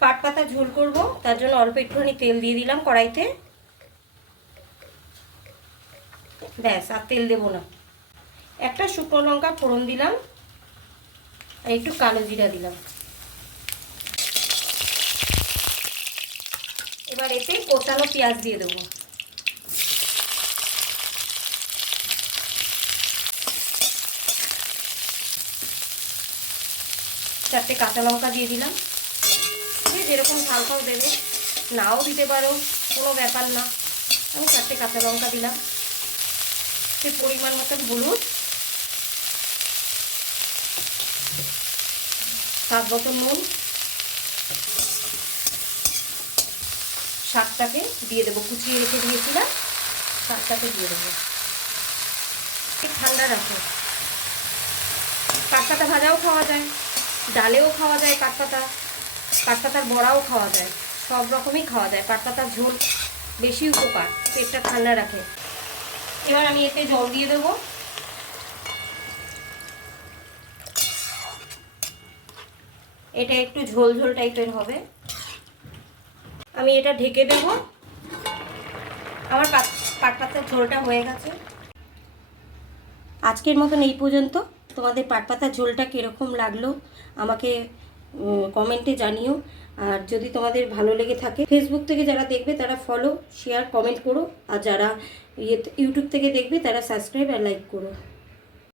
পাট পাতা ঝোল করব, তার জন্য অল্প একটুখানি তেল দিয়ে দিলাম কড়াইতে। ব্যাস, আর তেল দেবো না। একটা শুকনো লঙ্কা ফোড়ন দিলাম আর একটু কালো জিরা দিলাম। এবার এতে কোচানো পেঁয়াজ দিয়ে দেবো। চারটে কাঁচা লঙ্কা দিয়ে দিলাম। যে যেরকম ঝাল খাও দেবে, নাও দিতে পারো, কোনো ব্যাপার না। আমি চারটে কাঁচা লঙ্কা দিলাম। সে পরিমাণ মতন হলুদ, স্বাদ মতন নুন। শাকটাকে দিয়ে দেবো, কুচিয়ে রেখে দিয়েছিলাম, শাকটাকে দিয়ে দেবো। ঠান্ডা রাখো। পাট পাতা ভাজাও খাওয়া যায়, ডালেও খাওয়া যায় পাট পাতা, পাট পাতার বড়াও খাওয়া যায়, সব রকমই খাওয়া যায়। পাট পাতার ঝোল বেশি উপকার, পেটটা ঠান্ডা রাখে। এবার আমি এতে জল দিয়ে দেবো। এটা একটু ঝোল ঝোল টাইপের হবে। আমি এটা ঢেকে দেব। আমার পাট পাতার ঝোলটা হয়ে গেছে। আজকের মতন এই পর্যন্ত। তোমাদের পাট পাতার ঝোলটা কীরকম লাগলো আমাকে কমেন্টে জানিও। আর যদি তোমাদের ভালো লেগে থাকে, ফেসবুক থেকে যারা দেখবে তারা ফলো, শেয়ার, কমেন্ট করো। আর যারা ইউটিউব থেকে দেখবে তারা সাবস্ক্রাইব আর লাইক করো।